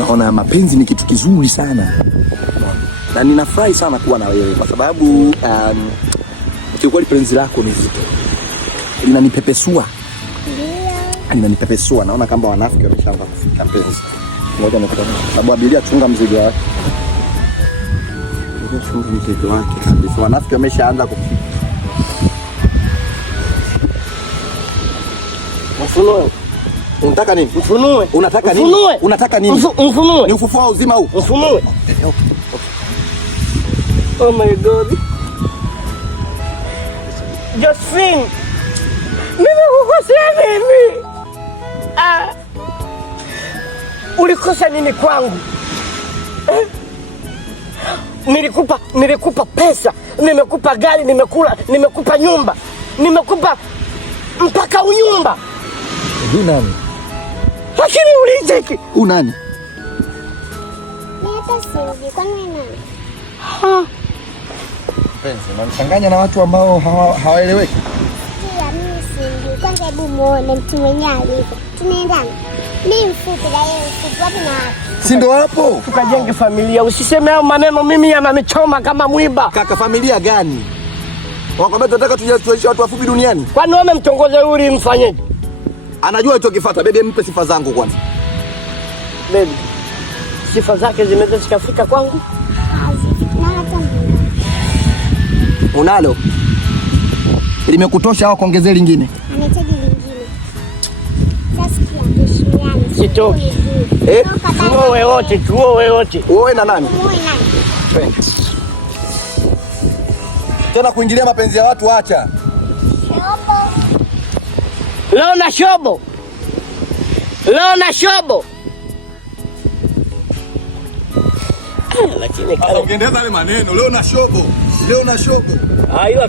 naona mapenzi ni kitu kizuri sana. Na ninafurahi sana kuwa na wewe kwa sababu kiukweli penzi lako ni zito. Linanipepesua. Linanipepesua. Naona kama wanafiki wameshaanza kufika penzi. Ngoja nikutoe. Sababu abiria chunga mzigo wake. Chunga mzigo wake kabisa. Wanafiki wameshaanza kufika. Ufunue. Unataka nini? Ufunue. Unataka nini? Ufunue. Unataka nini? Ufunue. Ni ufufuo uzima huu. Ufunue. Okay. Oh my God. Josephine. Mimi kukosea nini? Ulikosa nini kwangu? Nilikupa pesa, nimekupa gari, nimekupa nyumba, nimekupa mpaka unyumba. Huyu nani? Lakini uliteki. Huyu nani? Mimi hata sijui kwa nini. Penzi, unachanganya na watu ambao hawaeleweki. Mimi sijui. Kwanza hebu muone mtu mwenyewe alivyo. Tunaendana. Mimi mfupi na yeye mfupi, wapi na wapi? Si ndo hapo? Tukajenge familia. Usiseme hayo maneno, mimi yananichoma kama mwiba. Kaka, familia gani? Wakwambia tunataka tuishi watu wafupi duniani. Kwani wewe mtongoze yule mfanyeje? Anajua alichokifata. Baby, mpe sifa zangu kwanza. Baby, sifa zake zimeweza zikafika kwangu? Unalo? Limekutosha au kuongezea lingine? Anahitaji lingine. Sasa heshimiane. Sitoki. Tuoe wote. Uoe na nani? Uoe nani? Tena kuingilia mapenzi ya watu, acha. Leo na shobo. Lakini sasa ungeendeza yale maneno, leo na shobo. Ila